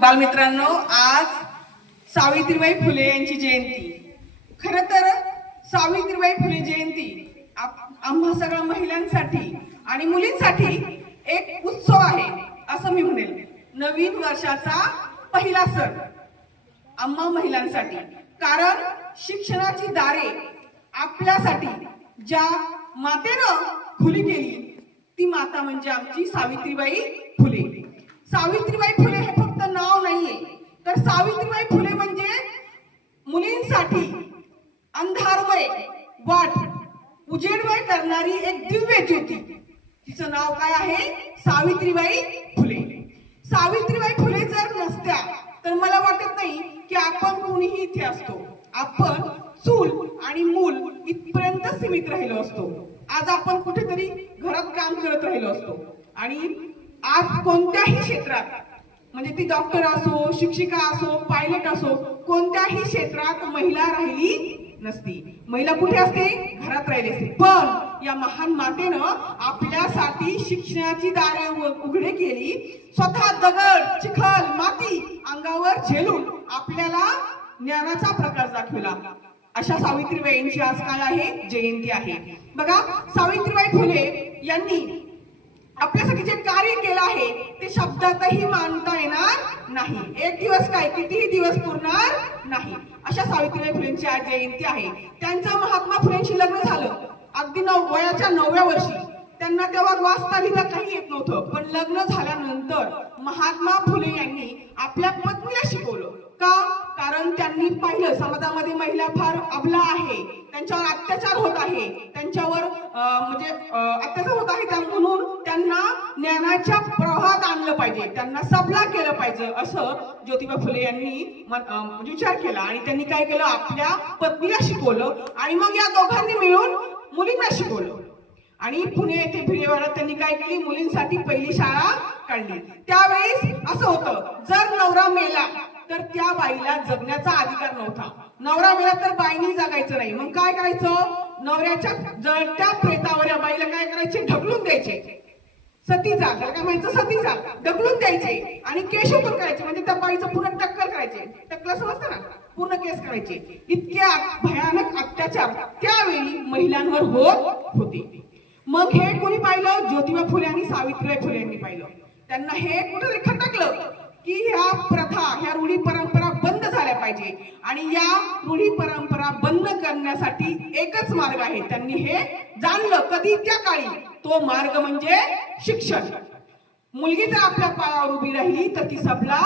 बालमित्रांनो, आज सावित्रीबाई फुले यांची जयंती। खरं तर सावित्रीबाई फुले जयंती आम्हा सगळ्या महिलांसाठी आणि मुलींसाठी एक उत्सव आहे असं मी म्हणेल। नवीन वर्षाचा पहिला सण आम्हा महिलांसाठी, कारण शिक्षणाची दारे आपल्यासाठी ज्या मातेनं खुली केली ती माता म्हणजे आमची सावित्रीबाई फुले। सावित्रीबाई फुले हे फक्त नाव नाहीये, तर सावित्रीबाई फुले म्हणजे मुलींसाठी अंधारमय वाट उजेडमय करणारी एक दिव्य ज्योती। तिचं नाव काय आहे? सावित्रीबाई फुले। सावित्रीबाई फुले जर नसत्या तर मला वाटत नाही की आपण कोणीही इथे असतो। आपण चूल आणि मूल इथपर्यंत सीमित राहिलो असतो। आज आपण कुठेतरी घरात काम करत राहिलो असतो आणि आज कोणत्याही क्षेत्रात, म्हणजे ती डॉक्टर असो, शिक्षिका असो, पायलट असो, कोणत्याही क्षेत्रात महिला राहिली नसती। महिला कुठे असते? घरात राहिली असते। पण या महान मातेनं आपल्यासाठी शिक्षणाची दारे उघडे केली। स्वतः दगड, चिखल, माती अंगावर झेलून आपल्याला ज्ञानाचा प्रकाश दाखवला। अशा सावित्रीबाईंची आज काय आहे? जयंती आहे। बघा, सावित्रीबाई फुले यांनी आपल्यासाठी जे कार्य केलं आहे ते शब्दातही मांडता येणार नाही। एक दिवस काय, कितीही दिवस पुरणार नाही। अशा सावित्रीबाई फुलेंची आज जयंती आहे। त्यांचं महात्मा फुलेंशी लग्न झालं अगदी वयाच्या 9व्या वर्षी। त्यांना तेव्हा वाचता लिहिता काही येत नव्हतं, पण लग्न झाल्यानंतर महात्मा फुले यांनी आपल्या पत्नीला शिकवलं। का? कारण त्यांनी पाहिलं समाजामध्ये महिला फार अबला आहे, त्यांच्यावर अत्याचार होत आहे, त्यांच्यावर अत्याचार होत आहे, म्हणून त्यांना ज्ञानाच्या प्रवाहात आणलं पाहिजे, त्यांना सबला केलं पाहिजे असं ज्योतिबा फुले यांनी विचार केला। आणि त्यांनी काय केलं? आपल्या पत्नीला शिकवलं आणि मग या दोघांनी मिळून मुलींना शिकवलं। आणि पुणे येथे भिडेवाड्यात त्यांनी काय केली? मुलींसाठी पहिली शाळा काढली। त्यावेळेस असं होतं, जर नवरा मेला तर त्या बाईला जगण्याचा अधिकार नव्हता। नवरा मेला तर बाईनी जगायचं नाही। मग काय करायचं? नवऱ्याच्या जळत्या प्रेतावर या बाईला काय करायचे? ढकलून द्यायचे। सतीचा, काय म्हणायचं? सतीचा ढकलून द्यायचे आणि केशोपन करायचे, म्हणजे त्या बाईचं पूर्ण टक्कल करायचे। टक्कल समजतं ना? पूर्ण केस करायचे। इतक्या भयानक अत्याचार त्यावेळी महिलांवर होत होते। मग हे कोणी पाहिलं? ज्योतिबा फुले आणि सावित्रीबाई फुले यांनी पाहिलं। त्यांना हे कुठे खटकलं की ह्या प्रथा, ह्या रूढी परंपरा बंद झाल्या पाहिजे आणि या रूढी परंपरा बंद करण्यासाठी एकच मार्ग आहे। त्यांनी हे जाणलं कधी? त्या काळी। तो मार्ग म्हणजे शिक्षण। मुलगी जर आपल्या पायावर उभी राहिली तर ती सबला